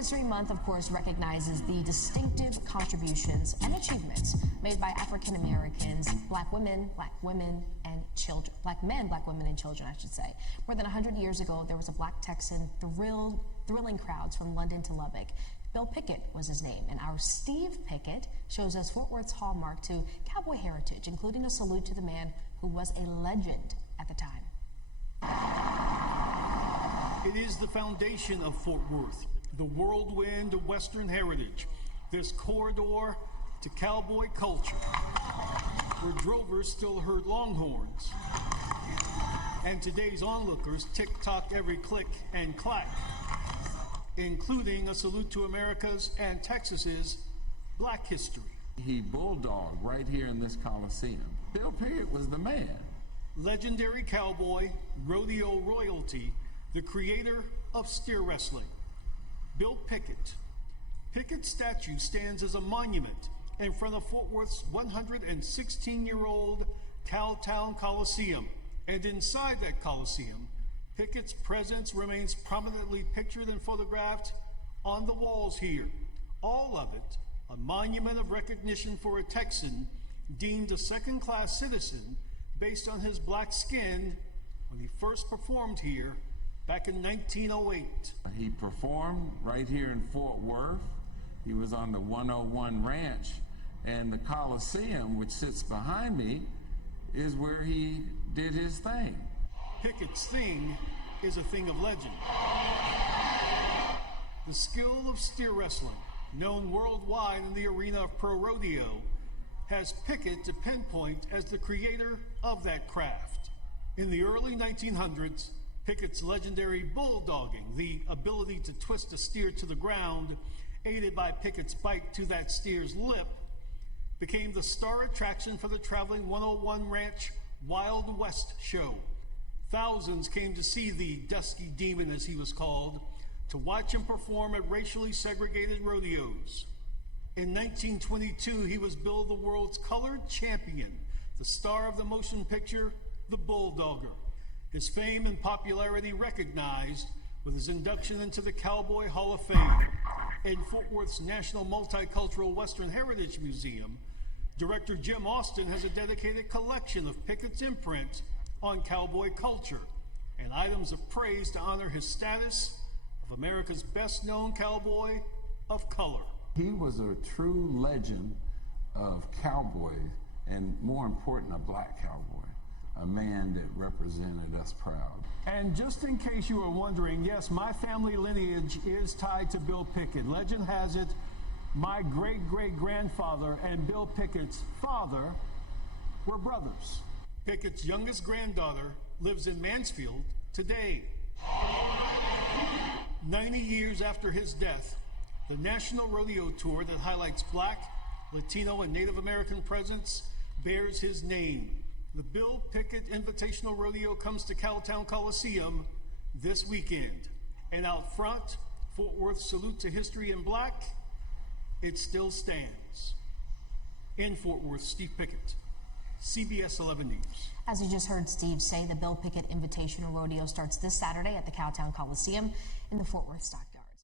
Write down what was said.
History Month, of course, recognizes the distinctive contributions and achievements made by African Americans, black men, black women, and children, I should say. More than 100 years ago, there was a black Texan thrilling crowds from London to Lubbock. Bill Pickett was his name, and our Steve Pickett shows us Fort Worth's hallmark to cowboy heritage, including a salute to the man who was a legend at the time. It is the foundation of Fort Worth, the whirlwind of Western heritage, this corridor to cowboy culture, where drovers still herd longhorns, and today's onlookers tick-tock every click and clack, including a salute to America's and Texas's black history. He bulldogged right here in this Coliseum. Bill Pickett was the man. Legendary cowboy, rodeo royalty, the creator of steer wrestling. Bill Pickett. Pickett's statue stands as a monument in front of Fort Worth's 116-year-old Cowtown Coliseum. And inside that Coliseum, Pickett's presence remains prominently pictured and photographed on the walls here. All of it a monument of recognition for a Texan deemed a second-class citizen based on his black skin when he first performed here back in 1908. He performed right here in Fort Worth. He was on the 101 Ranch, and the Coliseum, which sits behind me, is where he did his thing. Pickett's thing is a thing of legend. The skill of steer wrestling, known worldwide in the arena of pro rodeo, has Pickett to pinpoint as the creator of that craft. In the early 1900s, Pickett's legendary bulldogging, the ability to twist a steer to the ground, aided by Pickett's bite to that steer's lip, became the star attraction for the traveling 101 Ranch Wild West show. Thousands came to see the Dusky Demon, as he was called, to watch him perform at racially segregated rodeos. In 1922, he was billed the world's colored champion, the star of the motion picture, The Bulldogger. His fame and popularity recognized with his induction into the Cowboy Hall of Fame. In Fort Worth's National Multicultural Western Heritage Museum, Director Jim Austin has a dedicated collection of Pickett's imprint on cowboy culture and items of praise to honor his status of America's best-known cowboy of color. He was a true legend of cowboy, and more important, a black cowboy, a man that represented us proud. And just in case you were wondering, yes, my family lineage is tied to Bill Pickett. Legend has it, my great-great-grandfather and Bill Pickett's father were brothers. Pickett's youngest granddaughter lives in Mansfield today. 90 years after his death, the National Rodeo Tour that highlights Black, Latino, and Native American presence bears his name. The Bill Pickett Invitational Rodeo comes to Cowtown Coliseum this weekend. And out front, Fort Worth's salute to history in black, it still stands. In Fort Worth, Steve Pickett, CBS 11 News. As you just heard Steve say, the Bill Pickett Invitational Rodeo starts this Saturday at the Cowtown Coliseum in the Fort Worth Stock.